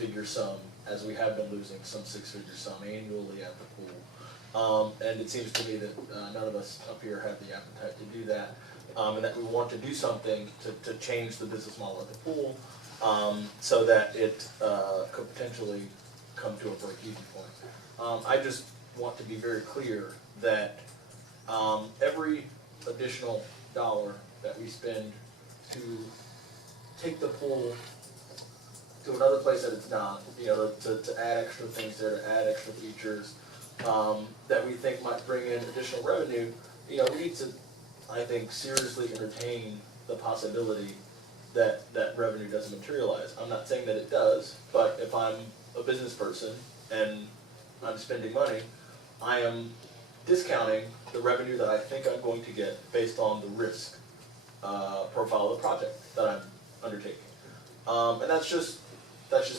six-figure sum, as we have been losing some six-figure sum annually at the pool. And it seems to me that none of us up here have the appetite to do that, and that we want to do something to change the business model at the pool, so that it could potentially come to a break-even point. I just want to be very clear that every additional dollar that we spend to take the pool to another place that it's not, to add extra things there, to add extra features, that we think might bring in additional revenue, we need to, I think, seriously entertain the possibility that that revenue doesn't materialize. I'm not saying that it does, but if I'm a business person and I'm spending money, I am discounting the revenue that I think I'm going to get based on the risk profile of the project that I'm undertaking. And that's just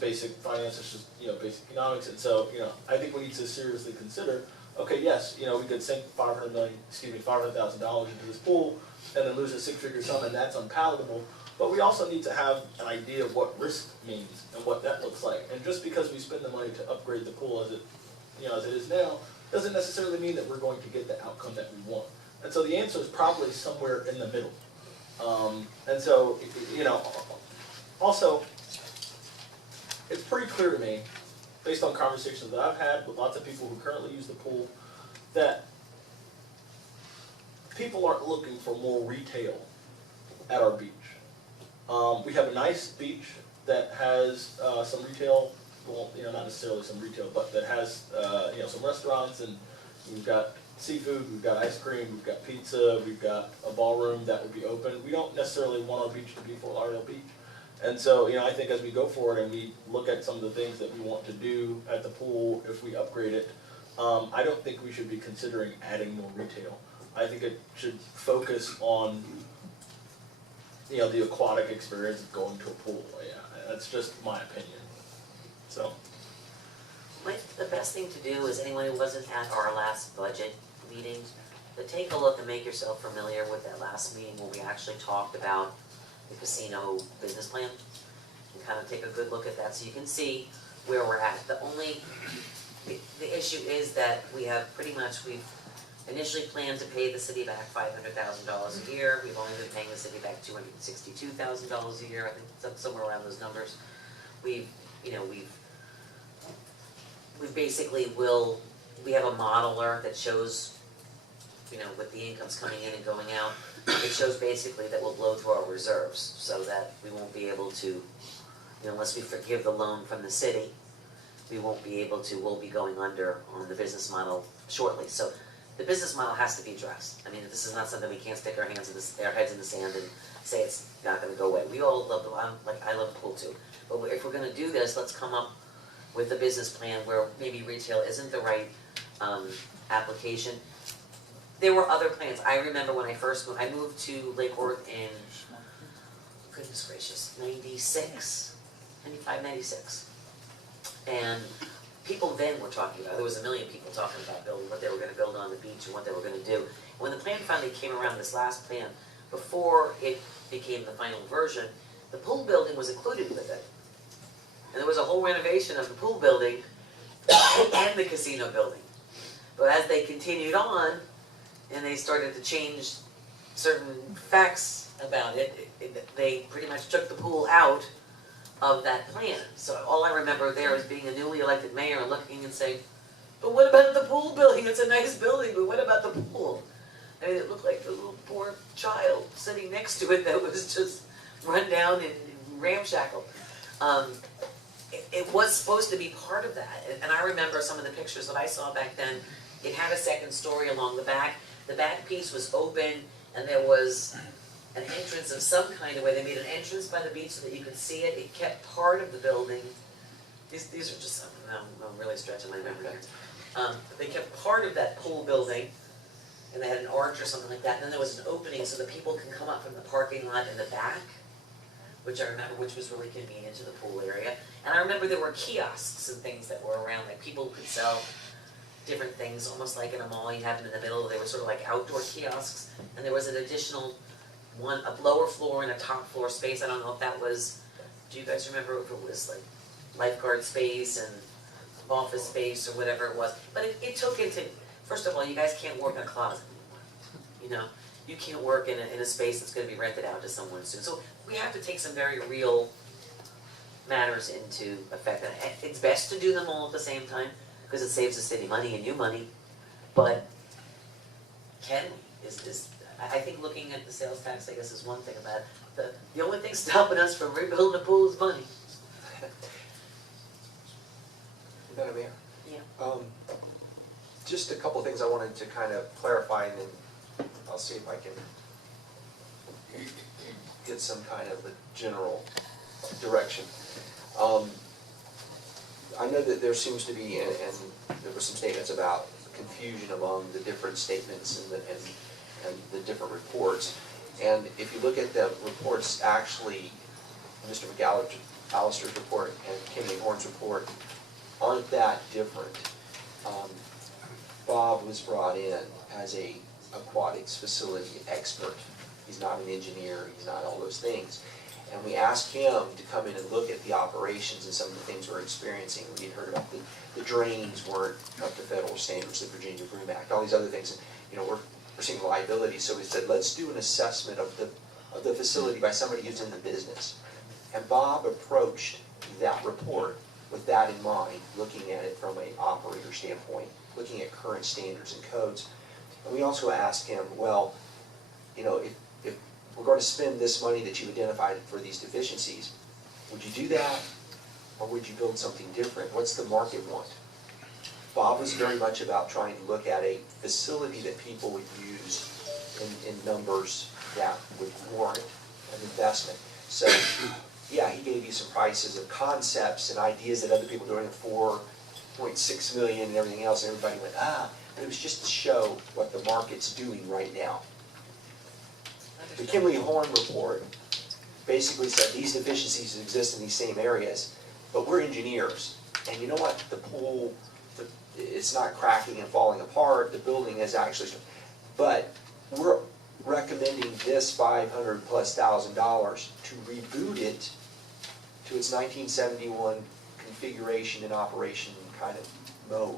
basic finance, it's just basic economics. And so I think we need to seriously consider, okay, yes, we could sink $500,000 into this pool and then lose a six-figure sum, and that's unpalatable. But we also need to have an idea of what risk means and what that looks like. And just because we spend the money to upgrade the pool as it is now, doesn't necessarily mean that we're going to get the outcome that we want. And so the answer is probably somewhere in the middle. And so, also, it's pretty clear to me, based on conversations that I've had with lots of people who currently use the pool, that people aren't looking for more retail at our beach. We have a nice beach that has some retail, well, not necessarily some retail, but that has some restaurants, and we've got seafood, we've got ice cream, we've got pizza, we've got a ballroom that would be open. We don't necessarily want our beach to be Fort Lauderdale Beach. And so, I think as we go forward and we look at some of the things that we want to do at the pool if we upgrade it, I don't think we should be considering adding more retail. I think it should focus on the aquatic experience of going to a pool. Yeah, that's just my opinion. So, The best thing to do is anyone who wasn't at our last budget meeting, to take a look and make yourself familiar with that last meeting where we actually talked about the casino business plan, and kind of take a good look at that so you can see where we're at. The issue is that we've initially planned to pay the city back $500,000 a year. We've only been paying the city back $262,000 a year. I think somewhere around those numbers. We have a modeler that shows, with the incomes coming in and going out, it shows basically that we'll blow through our reserves, so that we won't be able to, unless we forgive the loan from the city, we'll be going under on the business model shortly. So the business model has to be addressed. I mean, this is not something we can't stick our heads in the sand and say it's not going to go away. We all love I love the pool too. But if we're going to do this, let's come up with a business plan where maybe retail isn't the right application. There were other plans. I remember when I moved to Lake Worth in, goodness gracious, 95, 96. And people then were talking about, there was a million people talking about building, what they were going to build on the beach and what they were going to do. When the plan finally came around, this last plan, before it became the final version, the pool building was included with it. And there was a whole renovation of the pool building and the casino building. But as they continued on, and they started to change certain facts about it, they pretty much took the pool out of that plan. So all I remember there is being a newly elected mayor and looking and saying, but what about the pool building? It's a nice building, but what about the pool? I mean, it looked like the little poor child sitting next to it that was just run down and ramshackle. It was supposed to be part of that. And I remember some of the pictures that I saw back then. It had a second story along the back. The back piece was open, and there was an entrance of some kind of way. They made an entrance by the beach so that you could see it. It kept part of the building. These are just, I'm really stretching my memory here. They kept part of that pool building, and they had an arch or something like that. And then there was an opening so that people can come up from the parking lot in the back, which I remember, which was really convenient to the pool area. And I remember there were kiosks and things that were around, like people could sell different things, almost like in a mall. You had them in the middle. They were sort of like outdoor kiosks. And there was an additional a lower floor and a top floor space. I don't know if that was, do you guys remember if it was like lifeguard space and office space or whatever it was. But it took into, first of all, you guys can't work in a closet anymore. You know, you can't work in a space that's gonna be rented out to someone soon. So we have to take some very real matters into effect. And it's best to do them all at the same time, because it saves the city money and you money. But can we, I think looking at the sales tax, I guess, is one thing about it. The only thing stopping us from rebuilding the pool is money. Madam Mayor? Yeah. Just a couple things I wanted to kind of clarify, and then I'll see if I can get some kind of a general direction. I know that there seems to be, and there were some statements about confusion among the different statements and the different reports. And if you look at the reports, actually, Mr. McAllister's report and Kimberly Horn's report aren't that different. Bob was brought in as a aquatics facility expert. He's not an engineer, he's not all those things. And we asked him to come in and look at the operations and some of the things we're experiencing. We had heard about the drains weren't up to federal standards, the Virginia Broom Act, all these other things. You know, we're seeing liability, so we said, let's do an assessment of the facility by somebody who's in the business. And Bob approached that report with that in mind, looking at it from an operator standpoint, looking at current standards and codes. And we also asked him, well, you know, if we're going to spend this money that you identified for these deficiencies, would you do that, or would you build something different? What's the market want? Bob was very much about trying to look at a facility that people would use in numbers that would warrant an investment. So, yeah, he gave you some prices of concepts and ideas that other people are doing at 4.6 million and everything else, and everybody went, but it was just to show what the market's doing right now. The Kimberly Horn report basically said these deficiencies exist in these same areas, but we're engineers. And you know what? The pool, it's not cracking and falling apart. The building is actually, but we're recommending this $500,000+ to reboot it to its 1971 configuration and operation kind of mode.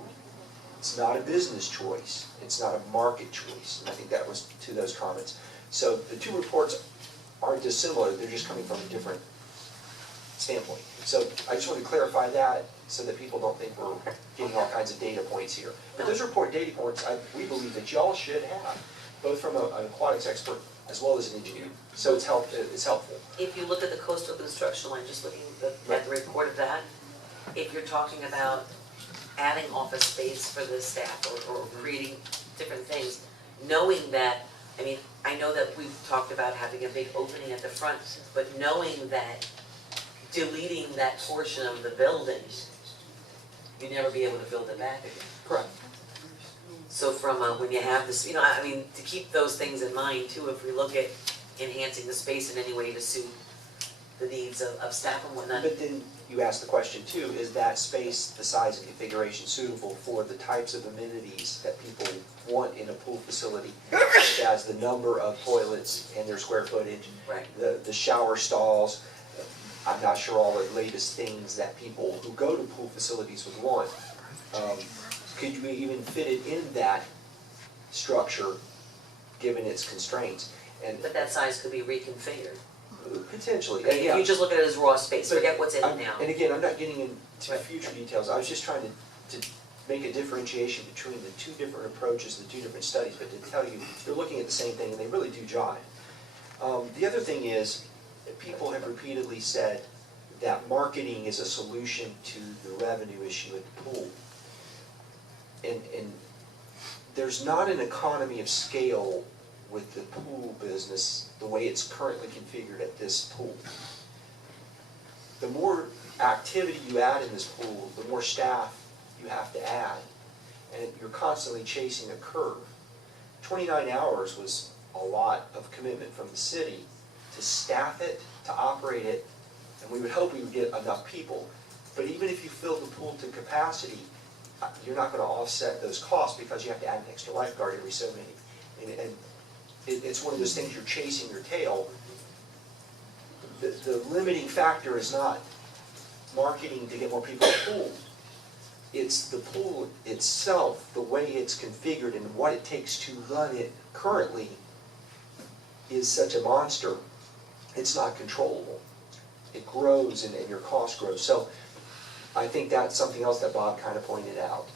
It's not a business choice. It's not a market choice. And I think that was to those comments. So the two reports aren't dissimilar, they're just coming from a different standpoint. So I just want to clarify that so that people don't think we're getting all kinds of data points here. But those report data points, we believe that y'all should have, both from an aquatics expert as well as an engineer. So it's helpful. If you look at the coastal construction line, just looking at the report of that, if you're talking about adding office space for the staff or creating different things, knowing that, I mean, I know that we've talked about having a big opening at the front, but knowing that deleting that portion of the building, you'd never be able to build it back again. Correct. So from when you have this, you know, I mean, to keep those things in mind too, if we look at enhancing the space in any way to suit the needs of staff and whatnot. But then you ask the question too, is that space, the size and configuration suitable for the types of amenities that people want in a pool facility, such as the number of toilets and their square footage, Right. the shower stalls. I'm not sure all the latest things that people who go to pool facilities would want. Could you even fit it in that structure, given its constraints? And But that size could be reconfigured. potentially, If yeah. you just look at it as raw space, But forget what's in it I'm- now. And again, I'm not getting into Right. future details, I was just trying to make a differentiation between the two different approaches, the two different studies, but to tell you, they're looking at the same thing and they really do jive. The other thing is, that people have repeatedly said that marketing is a solution to the revenue issue at the pool. And there's not an economy of scale with the pool business the way it's currently configured at this pool. The more activity you add in this pool, the more staff you have to add, and you're constantly chasing a curve. 29 hours was a lot of commitment from the city to staff it, to operate it, and we would hope we would get enough people. But even if you fill the pool to capacity, you're not going to offset those costs because you have to add an extra lifeguard every so many. And it's one of those things, you're chasing your tail. The limiting factor is not marketing to get more people to the pool. It's the pool itself, the way it's configured and what it takes to run it currently is such a monster, it's not controllable. It grows and your cost grows. So I think that's something else that Bob kind of pointed out.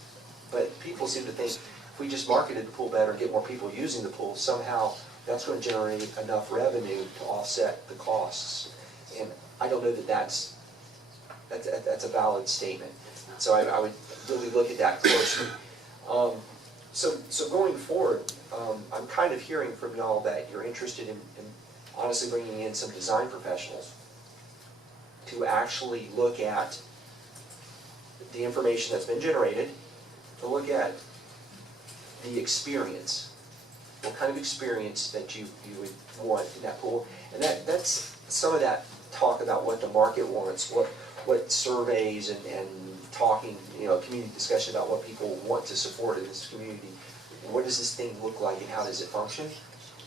But people seem to think if we just marketed the pool better and get more people using the pool, somehow that's going to generate enough revenue to offset the costs. And I don't know that that's a valid statement. So I would really look at that closely. So going forward, I'm kind of hearing from y'all that you're interested in honestly bringing in some design professionals to actually look at the information that's been generated, to look at the experience, what kind of experience that you would want in that pool. And that's some of that talk about what the market wants, what surveys and talking, community discussion about what people want to support in this community. What does this thing look like and how does it function?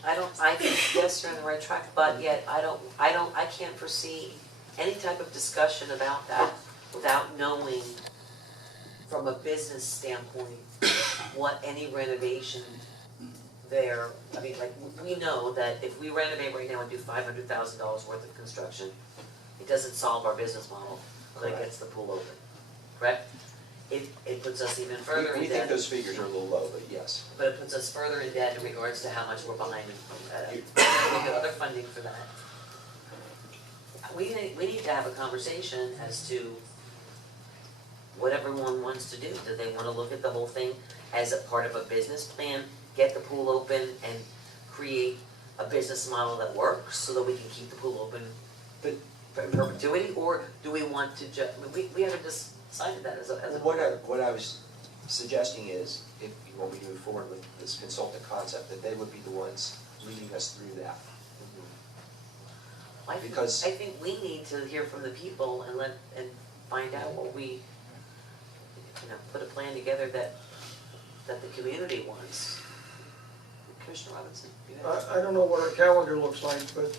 I think, yes, you're on the right track, but yet I can't foresee any type of discussion about that without knowing from a business standpoint what any renovation there, I mean, like, we know that if we renovate right now and do $500,000 worth of construction, it doesn't solve our business model, but it gets the pool open, correct? It puts us even further in We debt. think those figures are a little low, but yes. But it puts us further in debt in regards to how much we're behind in, look at other funding for that. We need to have a conversation as to what everyone wants to do. Do they wanna look at the whole thing as a part of a business plan, get the pool open and create a business model that works so that we can keep the pool open in perpetuity? Or do we want to we haven't decided that as a What I was suggesting is, if you want me to move forward with this consultant concept, that they would be the ones leading us through that. I think we need to hear from the people and find out what we, put a plan together that the community wants. Commissioner Robinson, you have? I don't know what our calendar looks like, but,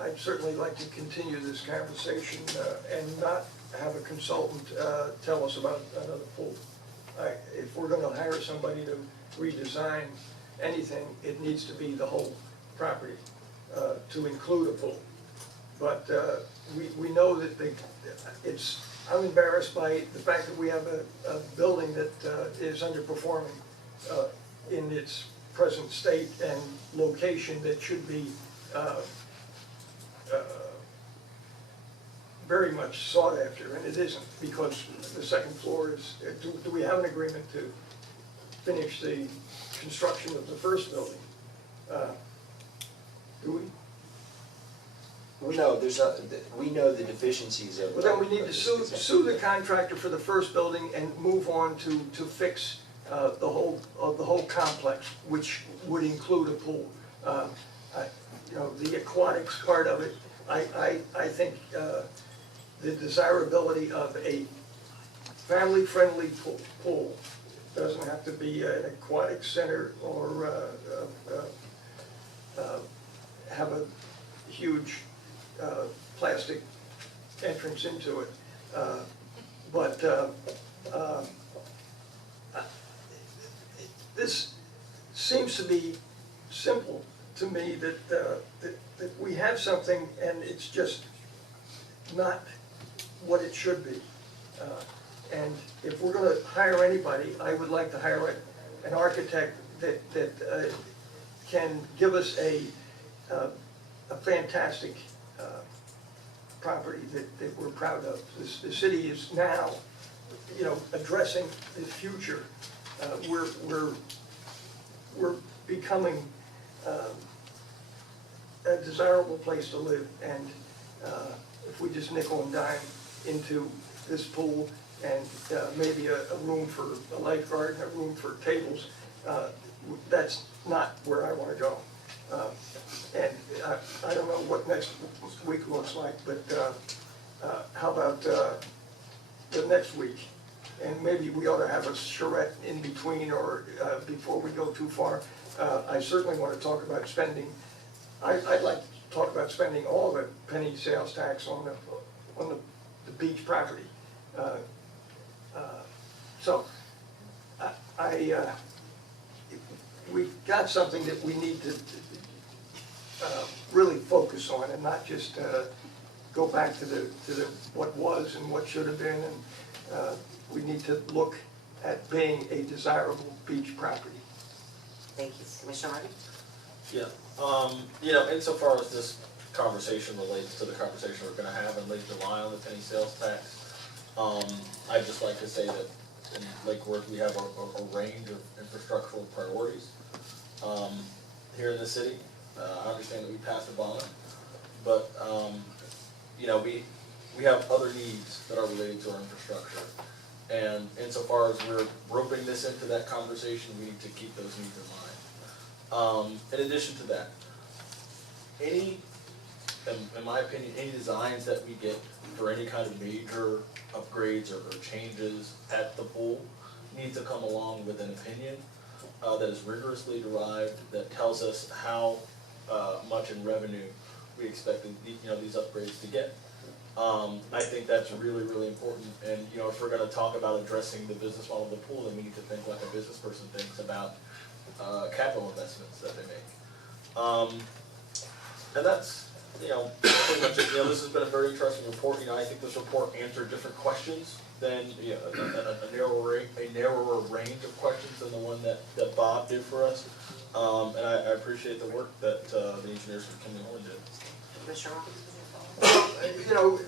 I'd certainly like to continue this conversation and not have a consultant tell us about another pool. If we're gonna hire somebody to redesign anything, it needs to be the whole property, to include a pool. But we know that I'm embarrassed by the fact that we have a building that is underperforming in its present state and location that should be very much sought after, and it isn't, because the second floor is, do we have an agreement to finish the construction of the first building? Do we? No, we know the deficiencies of. Well, then we need to sue the contractor for the first building and move on to fix the whole complex, which would include a pool. The aquatics part of it, I think the desirability of a family-friendly pool doesn't have to be an aquatic center or have a huge plastic entrance into it. This seems to be simple to me, that we have something and it's just not what it should be. And if we're gonna hire anybody, I would like to hire an architect that can give us a fantastic property that we're proud of. The city is now, addressing the future. We're becoming a desirable place to live, and if we just nickel and dime into this pool and maybe a room for a lifeguard and a room for tables, that's not where I want to go. And I don't know what next week looks like, but how about the next week? And maybe we ought to have a charrette in between or before we go too far. I certainly want to talk about spending. I'd like to talk about spending all the penny sales tax on on the beach property. So we've got something that we need to really focus on and not just go back to the what was and what should have been, and we need to look at being a desirable beach property. Thank you. Commissioner Harvey? Yeah, you know, insofar as this conversation relates to the conversation we're gonna have in late July on the penny sales tax, I'd just like to say that in Lake Worth, we have a range of infrastructural priorities, here in the city. I understand that we passed a bond, but, you know, we have other needs that are related to our infrastructure. And insofar as we're roping this into that conversation, we need to keep those needs in mind. In addition to that, in my opinion, any designs that we get for any kind of major upgrades or changes at the pool need to come along with an opinion that is rigorously derived, that tells us how much in revenue we expect these upgrades to get. I think that's really, really important, and you know, if we're gonna talk about addressing the business model of the pool, then we need to think like a business person thinks about capital investments that they make. And that's, you know, pretty much it. You know, this has been a very interesting report. You know, I think this report answered different questions than, you know, a narrower range of questions than the one that Bob did for us. And I appreciate the work that the engineers from Kimley Horn did. Commissioner Harvey? You know,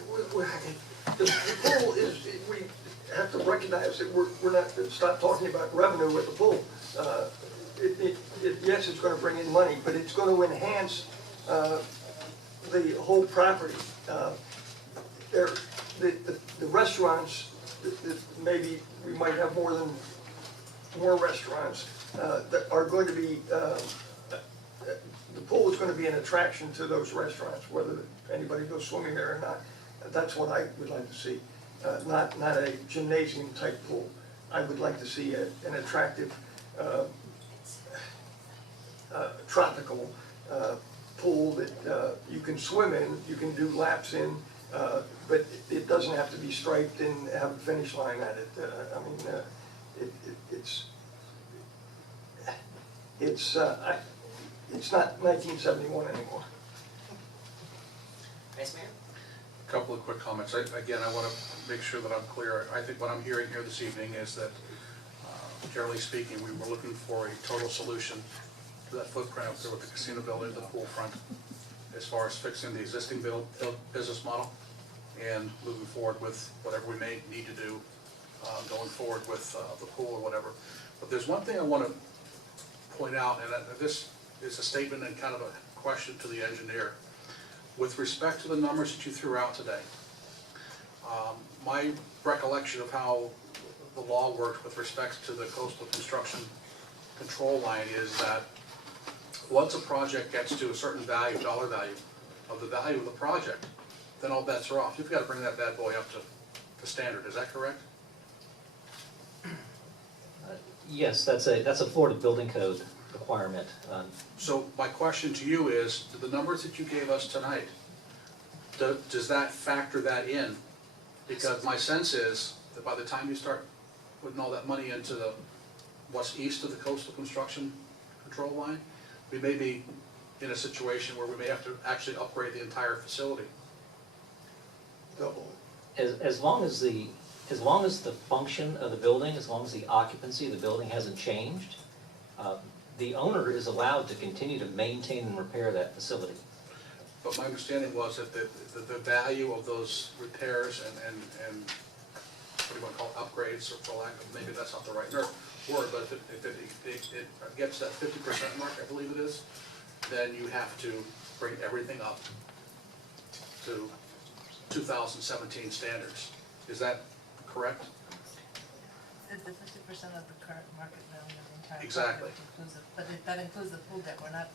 the pool is, we have to recognize that we're not going to stop talking about revenue with the pool. Yes, it's going to bring in money, but it's going to enhance the whole property. The restaurants, maybe we might have more restaurants that are going to be, the pool is going to be an attraction to those restaurants, whether anybody goes swimming there or not. That's what I would like to see, not a gymnasium type pool. I would like to see an attractive tropical pool that you can swim in, you can do laps in, but it doesn't have to be striped and have a finish line at it. I mean, it's not 1971 anymore. Vice Mayor? A couple of quick comments. Again, I want to make sure that I'm clear. I think what I'm hearing here this evening is that, generally speaking, we were looking for a total solution to that footprint up there with the casino building, the pool front, as far as fixing the existing business model and moving forward with whatever we may need to do going forward with the pool or whatever. But there's one thing I want to point out, and this is a statement and kind of a question to the engineer. With respect to the numbers that you threw out today, my recollection of how the law worked with respect to the coastal construction control line is that once a project gets to a certain value, dollar value, of the value of the project, then all bets are off. You've got to bring that bad boy up to standard. Is that correct? Yes, that's a Florida building code requirement. So my question to you is, do the numbers that you gave us tonight, does that factor that in? Because my sense is that by the time you start putting all that money into what's east of the coastal construction control line, we may be in a situation where we may have to actually upgrade the entire facility. Double. As long as the function of the building, as long as the occupancy of the building hasn't changed, the owner is allowed to continue to maintain and repair that facility. But my understanding was that the value of those repairs and what do you want to call it, upgrades, or for lack of, maybe that's not the right word, but if it gets that 50% mark, I believe it is, then you have to bring everything up to 2017 standards. Is that correct? The 50% of the current market value of the entire Exactly. project includes but that includes the pool deck. We're not.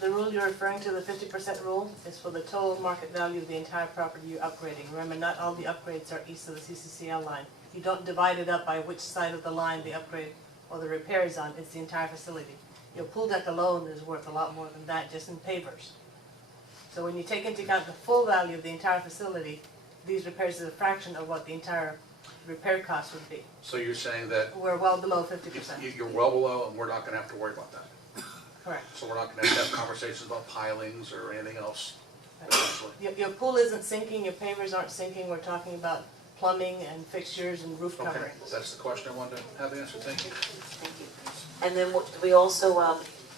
The rule you're referring to, the 50% rule, is for the total market value of the entire property you're upgrading. Remember, not all the upgrades are east of the CCCL line. You don't divide it up by which side of the line the upgrade or the repair is on. It's the entire facility. Your pool deck alone is worth a lot more than that just in pavers. So when you take into account the full value of the entire facility, these repairs is a fraction of what the entire repair cost would be. So you're saying that We're well below 50%, you're well below and we're not gonna have to worry about that? correct. So we're not gonna have conversations about pilings or anything else essentially? Your pool isn't sinking, your pavers aren't sinking, we're talking about plumbing and fixtures and roof Okay, covering. that's the question I wanted to have answered, thank you. Thank you. And then what, do we also,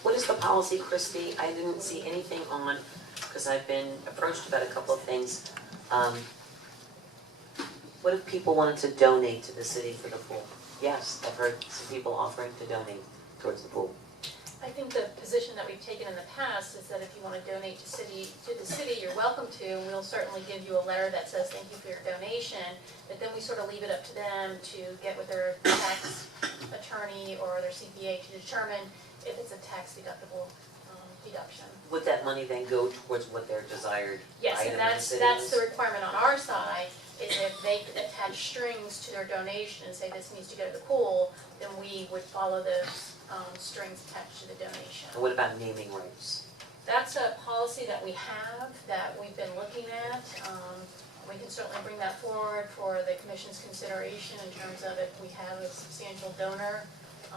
what is the policy, Christie? I didn't see anything on, because I've been approached about a couple of things. What if people wanted to donate to the city for the pool? Yes, I've heard some people offering to donate towards the pool. I think the position that we've taken in the past is that if you want to donate to the city, you're welcome to, and we'll certainly give you a letter that says thank you for your donation, but then we sort of leave it up to them to get with their tax attorney or their CPA to determine if it's a tax deductible deduction. Would that money then go towards what their desired Yes, item and in the that's, city that's is? the requirement on our side, is if they attach strings to their donation and say this needs to go to the pool, then we would follow those strings attached to the donation. And what about naming rights? That's a policy that we have, that we've been looking at. We can certainly bring that forward for the commission's consideration in terms of if we have a substantial donor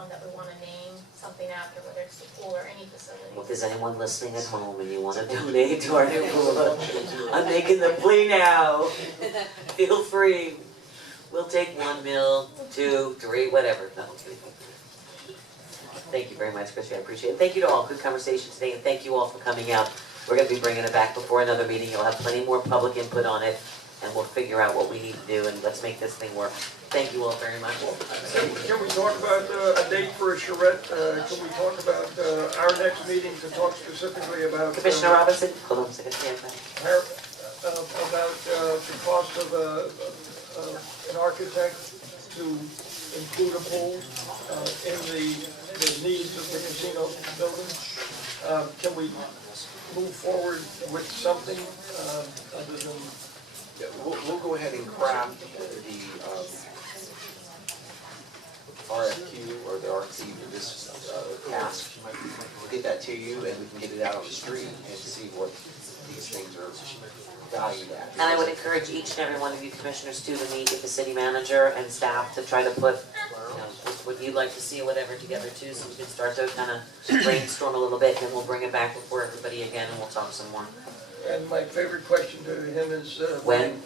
that we want to name something after, whether it's the pool or any facility. Well, if there's anyone listening at home and you want to donate to our new pool, I'm making the plea now. Feel free. We'll take 1 mil, 2, 3, whatever. No, I'm kidding. Thank you very much, Christy, I appreciate it. Thank you to all, good conversation today, and thank you all for coming out. We're gonna be bringing it back before another meeting, you'll have plenty more public input on it, and we'll figure out what we need to do, and let's make this thing work. Thank you all very much. Can we talk about a date for a charrette? Can we talk about our next meeting to talk specifically about? Commissioner Robinson, hold on a second, stand by. About the cost of an architect to include a pool in the needs of the casino building. Can we move forward with something other than? Yeah, we'll go ahead and craft the RFQ or the RFP for this task. We'll get that to you and we can get it out on the street and see what these things are valued at. And I would encourage each and every one of you commissioners too to meet with the city manager and staff to try to put, what you'd like to see or whatever together too, so we can start to kind of brainstorm a little bit, and then we'll bring it back before everybody again and we'll talk some more. And my favorite question to him is When?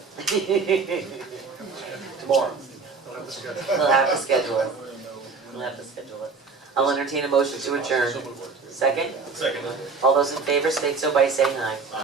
Tomorrow. We'll have to schedule it. We'll have to schedule it. I'll entertain a motion to adjourn. Second? Second. All those in favor state so by saying aye.